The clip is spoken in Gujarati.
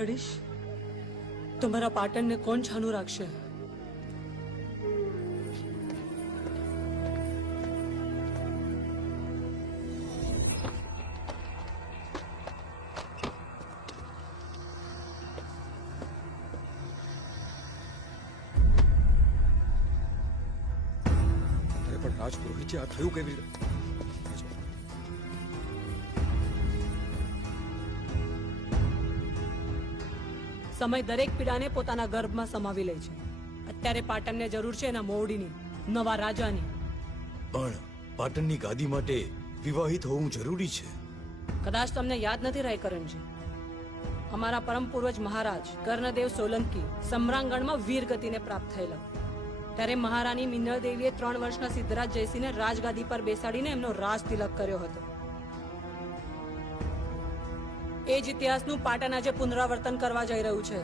રડીશ તો મારા પાટણને કોણ છાનું રાખશે? પણ રાજપુરોહિત આ થયું કેવી રીતે? સમય દરેક પીડાને પોતાના ગર્ભમાં સમાવી લે છે. અત્યારે પાટણને જરૂર છે એના મોવડીની, નવા રાજાની. પણ પાટણની ગાદી માટે વિવાહિત હોવું જરૂરી છે. કદાચ તમને યાદ નથી રાયકરણજી, અમારા પરમ પૂર્વજ મહારાજ કર્ણદેવ સોલંકી સમ્રાંગણમાં વીર ગતિને પ્રાપ્ત થયેલા. ત્યારે મહારાણી મિનળ દેવીએ 3 વર્ષના સિદ્ધરાજ જયસિંહને રાજગાદી પર બેસાડીને એમનો રાજ તિલક કર્યો હતો. એ જ ઇતિહાસનું પાટણ આજે પુનરાવર્તન કરવા જઈ રહ્યું છે.